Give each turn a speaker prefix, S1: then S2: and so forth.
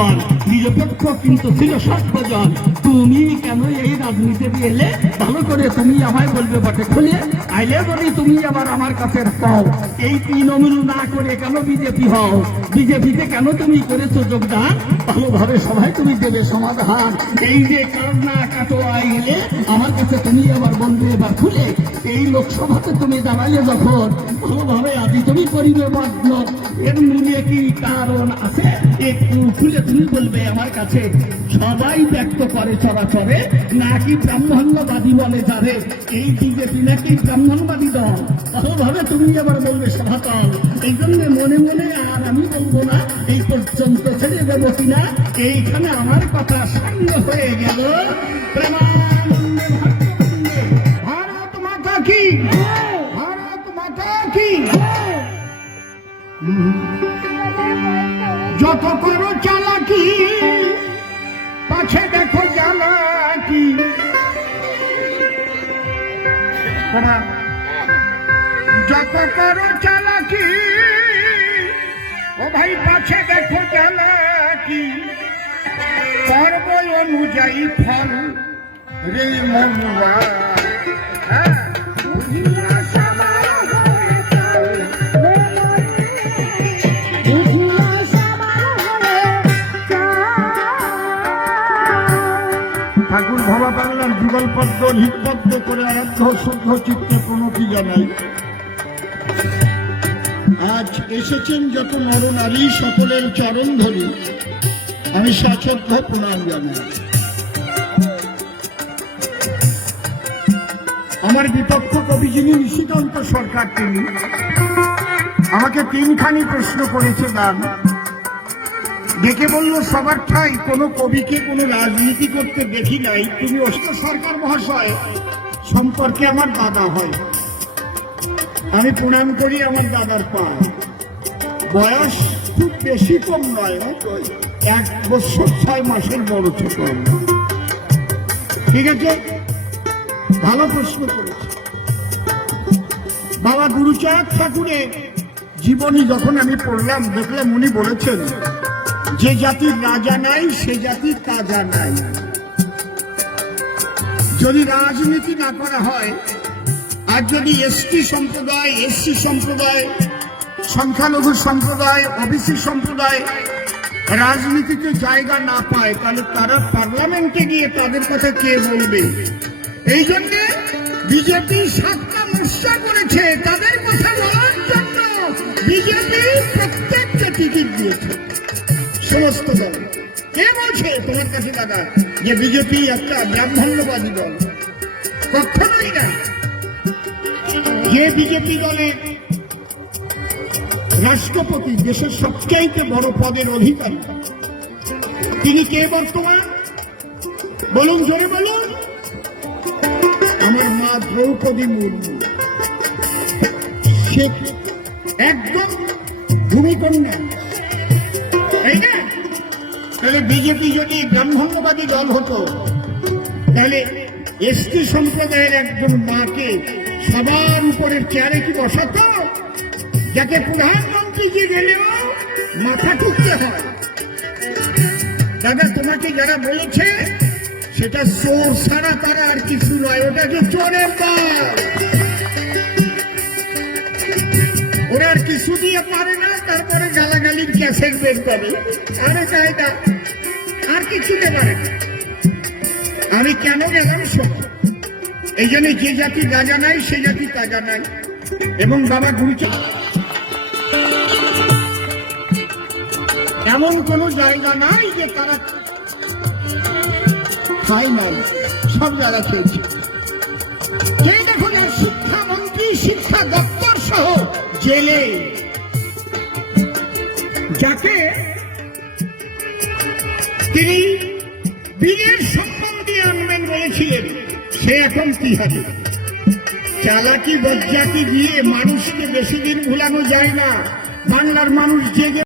S1: on. নিরপেক্ষ কিন্তু ছিল সত্যজন তুমি কেন এই রাজনীতিতে এলে ভালো করে তুমি আমায় বলবে বটে, খুলে। আইলে বলি তুমি আবার আমার কাছে পাও, এই তৃণমূল না করে কেন বিজেপি হও? বিজেপিতে কেন তুমি করেছ যোগদান? ভালোভাবে সবাই তুমি দেবে সমাধান। এই যে করোনা কাটো আইলে, আমার কাছে তুমি আবার বলবে এবার খুলে। এই লোকসভাতে তুমি দাঁড়ালে যখন, ভালোভাবে আদি তুমি করিবে বাধ্য এর মূলে কি কারণ আছে? একটু খুলে তুমি বলবে আমার কাছে সবাই ব্যক্ত করে চরাচরে নাকি ব্রাহ্মণ্যবাদী বলে যারে এই বিজেপি নাকি ব্রাহ্মণবাদী দল? ভালোভাবে তুমি আবার বলবে সভাতল এই জন্য মনে মনে আর আমি বলব না এই পর্যন্ত ছেড়ে দেবো কিনা? এইখানে আমার কথা সাঙ্গ হয়ে গেল। প্রেমানন্দে। ভারত মাতা কি? ভারত মাতা কি? যত করো চালাকি, পাছে দেখো জ্বালাকি করা। যত করো চালাকি, ও ভাই পাছে দেখো জ্বালাকি কর্ম অনুযায়ী ফল রে মনুয়া। হ্যাঁ? বাংলার যুগল পদ্ম হিতপদ্ম করে আরাধ্য শুদ্ধ চিত্তে প্রণতি জানাই। আজ এসেছেন যত সকলের চরণ আমি সাচর্য প্রণাম জানাই। আমার বিপক্ষ কবি যিনি নিশিকান্ত সরকার তিনি, আমাকে তিনখানি প্রশ্ন করেছে দান ডেকে বলল, সবার ঠাই। কোনো কবিকে, কোনো রাজনীতি করতে দেখি নাই। তুমি অষ্ট সরকার মহাশয়। সম্পর্কে আমার দাদা হয়। আমি প্রণাম করি আমার দাদার পায় বয়স খুব বেশি কম নয়। এক বছর ছয় মাসের বড় ছোট ঠিক আছে? ভালো প্রশ্ন করেছে। বাবা গুরুচাঁদ ঠাকুরের জীবনী যখন আমি পড়লাম, দেখলাম উনি বলেছেন যে জাতির রাজা নাই সে জাতির তাজা নাই যদি রাজনীতি না করা হয়, আর যদি এসটি সম্প্রদায় এসসি সম্প্রদায়, সংখ্যালঘু সম্প্রদায়, ওবিসি সম্প্রদায় রাজনীতিতে জায়গা না পায়, তাহলে তারা পার্লামেন্টে গিয়ে তাদের কথা কে বলবে? এই জন্যে বিজেপি সাতটা মোর্চা করেছে, তাদের কথা বলার জন্য বিজেপি প্রত্যেককে টিকিট দিয়েছে। সমস্ত দল। কে বলছে তোমার কাছে দাদা যে বিজেপি একটা ব্রাহ্মণ্যবাদী দল? কখনোই না। যে বিজেপি দলের রাষ্ট্রপতি, দেশের সবচাইতে বড় পদের অধিকারী, তিনি কে বর্তমান? বলুন, জোরে বলুন। আমার মা দ্রৌপদী মুর্মু। সে একদম ভূমিকন্যা। তাই না? তাহলে বিজেপি যদি ব্রাহ্মণ্যবাদী দল হতো, তাহলে এসটি সম্প্রদায়ের একজন মাকে সবার উপরের চেয়ারে কি বসাতো? যাতে প্রধানমন্ত্রীজি গেলেও মাথা ঠুকতে হয়। দাদা, তোমাকে যারা বলেছে, সেটা চোর ছাড়া তারা আর কিছু নয় ওটা যে চোরের ওরা আর কিছু দিয়ে পারে না, তারপরে গালাগালির ক্যাসেট বের করে। আরে কায়দা আর পারে না আমি কেন গেলাম শোন এই জন্য যে জাতি রাজা নাই, সে জাতি তাজা নাই। এবং বাবা গুরুচাঁদ এমন কোন জায়গা নাই যে তারা খায় নাই। সব জায়গা দেখুন শিক্ষামন্ত্রী, শিক্ষা দপ্তর সহ জেলে? যাকে তিনি বীরের সম্মান দিয়ে আনবেন বলেছিলেন, সে এখন কি হবে? চালাকি বজ্জাতি দিয়ে মানুষকে বেশি দিন ভুলানো যায় না। বাংলার মানুষ জেগে